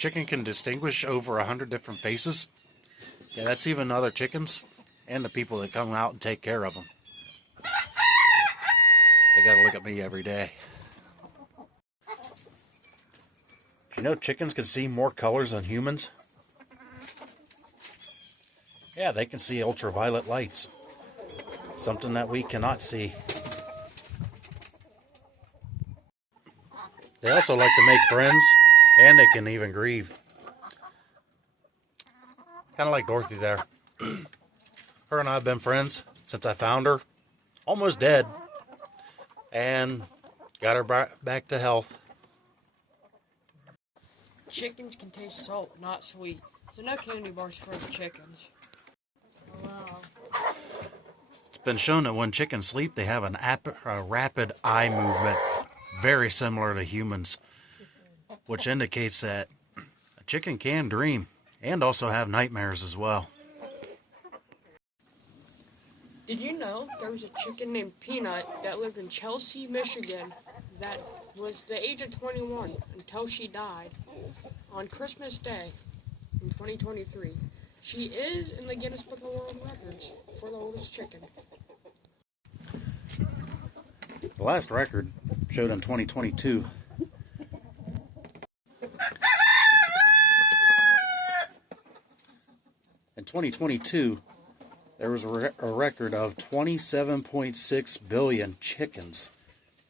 chicken can distinguish over 100 different faces? Yeah, that's even other chickens and the people that come out and take care of them. They gotta look at me every day. You know chickens can see more colors than humans? Yeah, they can see ultraviolet lights. Something that we cannot see. They also like to make friends, and they can even grieve. Kind of like Dorothy there. Her and I have been friends since I found her. Almost dead. And got her back to health. Chickens can taste salt, not sweet. So no candy bars for the chickens. Wow. It's been shown that when chickens sleep, they have a rapid eye movement, very similar to humans, which indicates that a chicken can dream and also have nightmares as well. Did you know there was a chicken named Peanut that lived in Chelsea, Michigan, that was the age of 21 until she died on Christmas Day in 2023. She is in the Guinness Book of World Records for the oldest chicken. The last record showed in 2022. In 2022, there was a record of 27.6 billion chickens,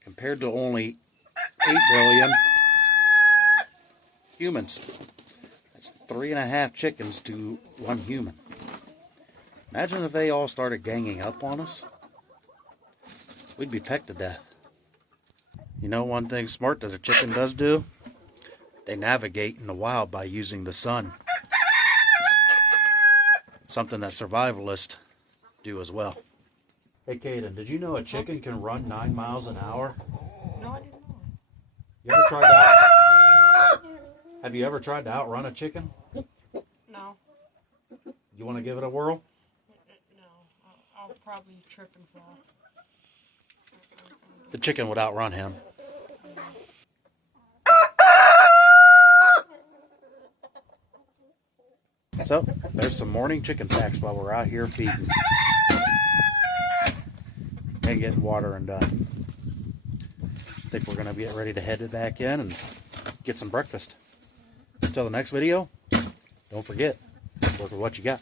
compared to only 8 billion humans. That's 3.5 chickens to 1 human. Imagine if they all started ganging up on us. We'd be pecked to death. You know one thing smart that a chicken does do? They navigate in the wild by using the sun. Something that survivalists do as well. Hey Kaden, did you know a chicken can run 9 miles an hour? No, I didn't know. You ever tried to Have you ever tried to outrun a chicken? No. You want to give it a whirl? No. I'll probably trip and fall. The chicken would outrun him. So, there's some morning chicken facts while we're out here feeding. And getting water and done. I think we're going to get ready to head back in and get some breakfast. Until the next video, don't forget, work with what you got.